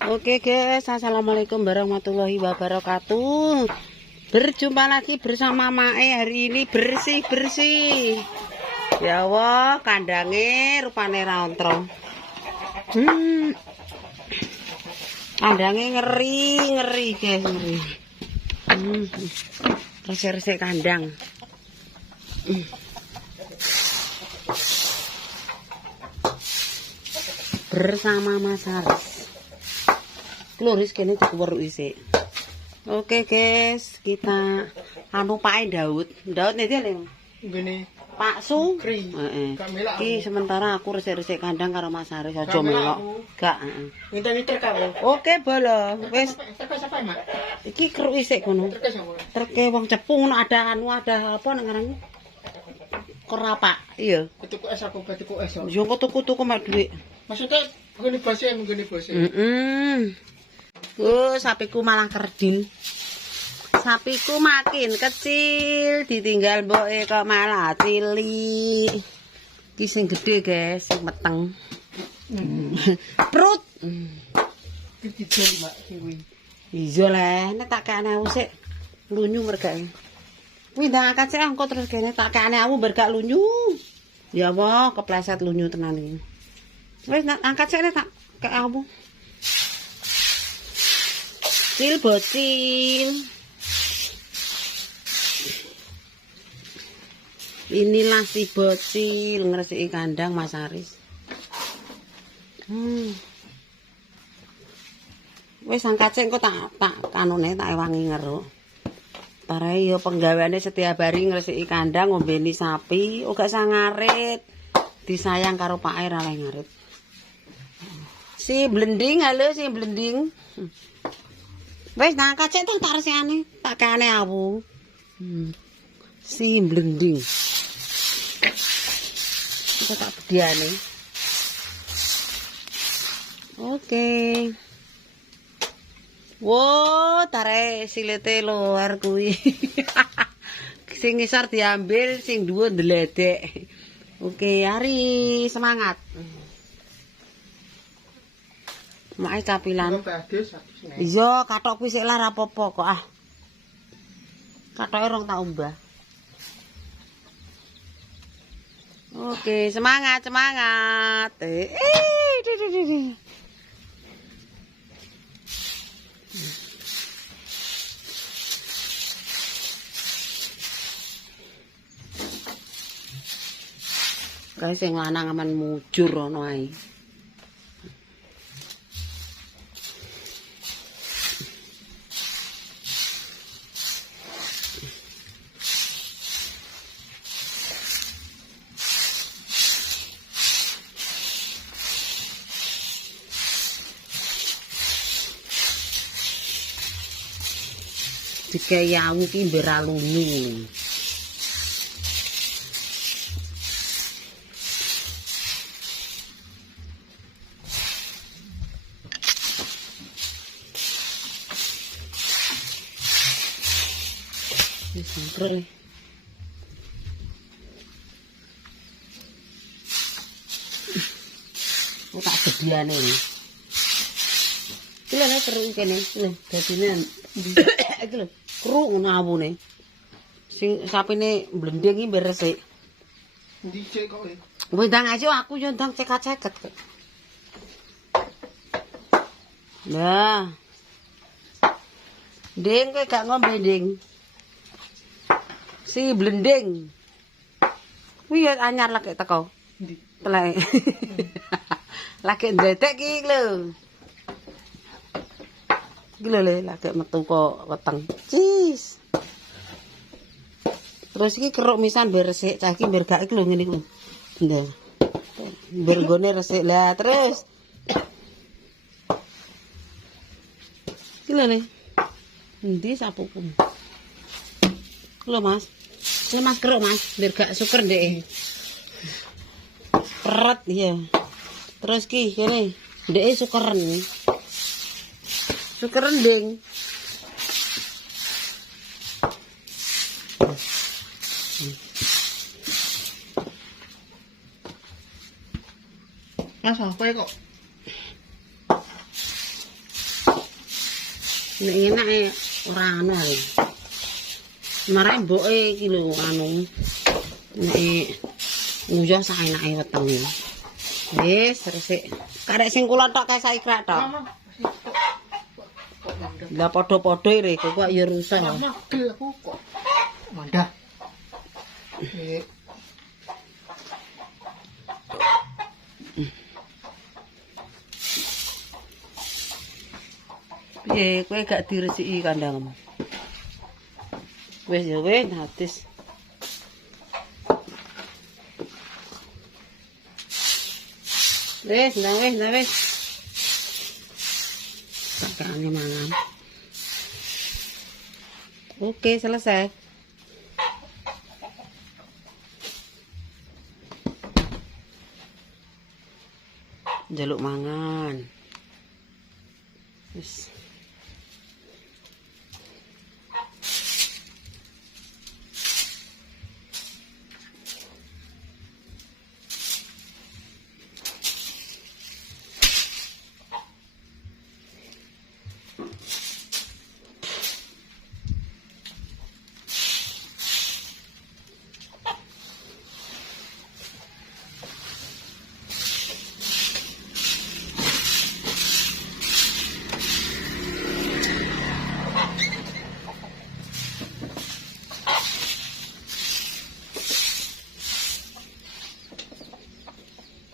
Oke guys, assalamualaikum warahmatullahi wabarakatuh. Berjumpa lagi bersama Mae. Hari ini bersih-bersih. Ya Allah, kandangnya rupane rontro. Kandangnya ngeri guys, ngeri. Resik-resik kandang. Bersama Mas Haris. Kloris kene dikuwer isik. Oke guys, kita Pak Daud. Daud nih dia lho. Ngene Pak Su. Heeh. Iki sementara aku resik-resik kandang karo Mas Haris aja melok. Gak, heeh. Ngenteni trek aku. Oke, bolo. Wis Trek sapa, Mak? iki keruk isik kono. Trek sapa? Treke wong Jepung ada apa nang ngaran? Kerapak. Iya. Tuku es aku tuku es. Yo kok tuku-tuku mak dhuwit. Maksudnya ngene basen. Sapiku malah kerdil. Sapiku makin kecil, ditinggal mboke kok malah cilik. Iki sing gedhe, guys, sing meteng. Perut. Iki jeli, Mak, kuwi. Iya le, nek tak kene aku sik lunyu mergake. Kuwi ndang angkat sik angko terus kene tak kene aku bergak lunyu. Ya Allah, kepleset lunyu tenan iki. Wis angkat sik nek tak kek aku. Bocil. Inilah si bocil ngresiki kandang Mas Haris. Wis angkat sik engko tak kanune tak ewangi ngeruk. Tare yo penggaweane setiap hari ngresiki kandang, ngombeni sapi, ora usah ngarit. Disayang karo Pak Air oleh ngarit. Si blending, halo si blending. Wes nang kacek tak resikane, tak kane aku. Si blending. Kita tak bediane. Oke. Wo, tare silete luar kuwi. Sing ngisor diambil, sing dhuwur ndledek. Oke, hari semangat. Mak capilan. Iya, kathok kuwi sik lar apa-apa kok ah. Kathoke rong tak umbah. Oke, semangat. Kae sing lanang aman mujur ana ae. Dikai aku ki beralunyu. Wis semprot. Kok tak sediane iki. Iki lho nek terus kene, lho dadine iki lho. Kruk ngono awune. Sing sapine blending iki resik. Ndi cek kok e? Wis ndang aja aku yo ndang ceket-ceket. Nah. Ding kowe gak ngombe ding. Si blending. Kuwi yo anyar lagi teko. Ndi? Telek. Lagi ndredek iki lho. Gila le, lagi metu kok weteng. Cis. Terus iki keruk misan beresik, cah iki bergak iki lho ngene iku. Ndah. Bergone resik lah terus. Gila le. Endi sapuku? Lho Mas. Ini Mas keruk Mas, bergak syukur ndek. Peret iya. Terus ki kene, ndek syukeren. Suka rending. Mas apa kok? Nek enake ora anu ae. Marane mboke iki lho anu. Nek nguyah saenake wetenge. Wis resik. Karek sing kula tok kae saikrak tok. Mama. Lah padha-padha ire kok ya rusak. Mama gel aku kok. Mandah. Piye kowe gak diresiki kandangmu? Wis ya wis hadis. Wis. Sakane mangan. Oke, selesai. Njaluk mangan. Wis.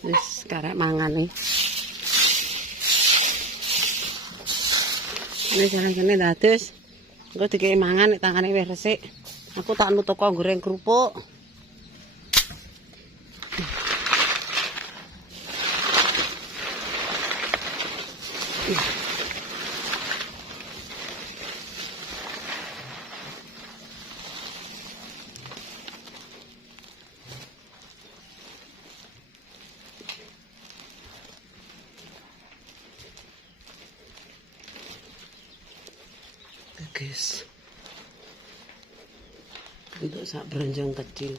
Wis karek mangan nih. Ini jalan-jalan dados. Engko dikeki mangan nek tangane wis resik. Aku tak anu toko goreng kerupuk. Guys, untuk sak beranjang kecil.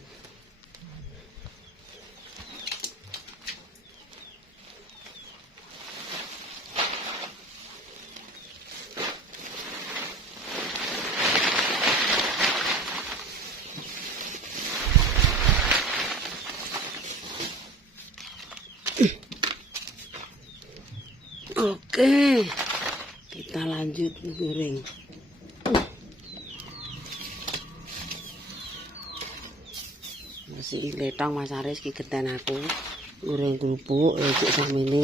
Oke, kita lanjut goreng. Masih letong Mas Aris ki geten aku goreng kerupuk cek samene.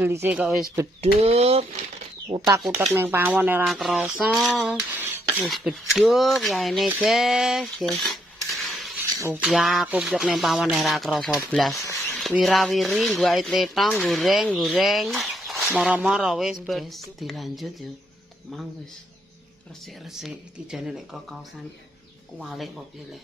Gelise kok wis beduk. Utak-utak ning pawon ora krasa. Wis beduk ya ini guys. Oh ya aku beduk ning pawon ora krasa blas. Wira-wiri gua letong goreng. Moro-moro wis guys dilanjut yo. Mang wis resik-resik iki jane nek kokosan kualik kok piye le.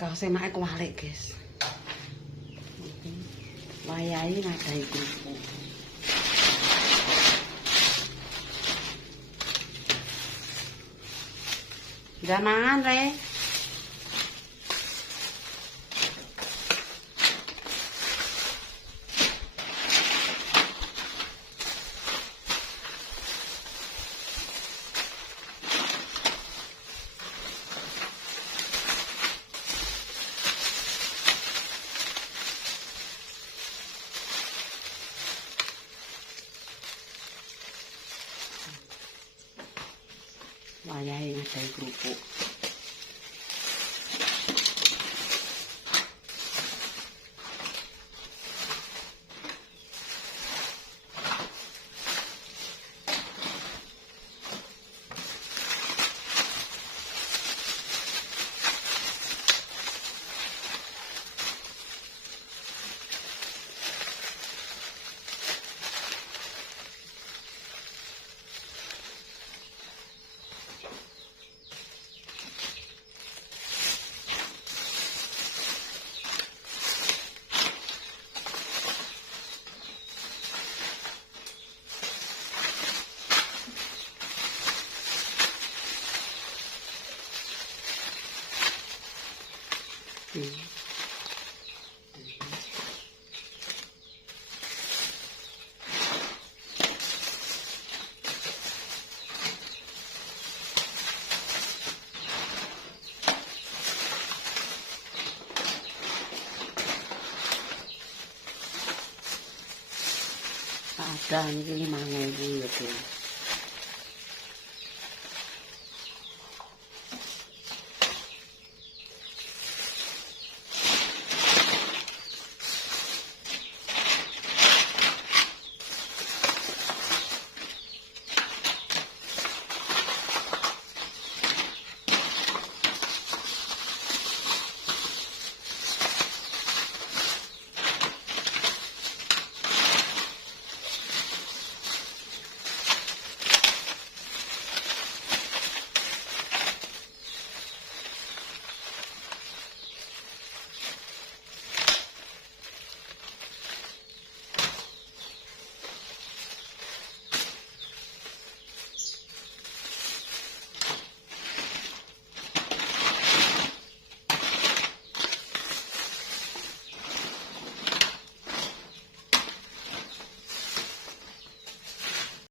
Kau semak kualik guys. Wayahe ngadahi kerupuk. Jangan re. wayahe ngadahi kerupuk. Ada ini 5.000 ya, Bu.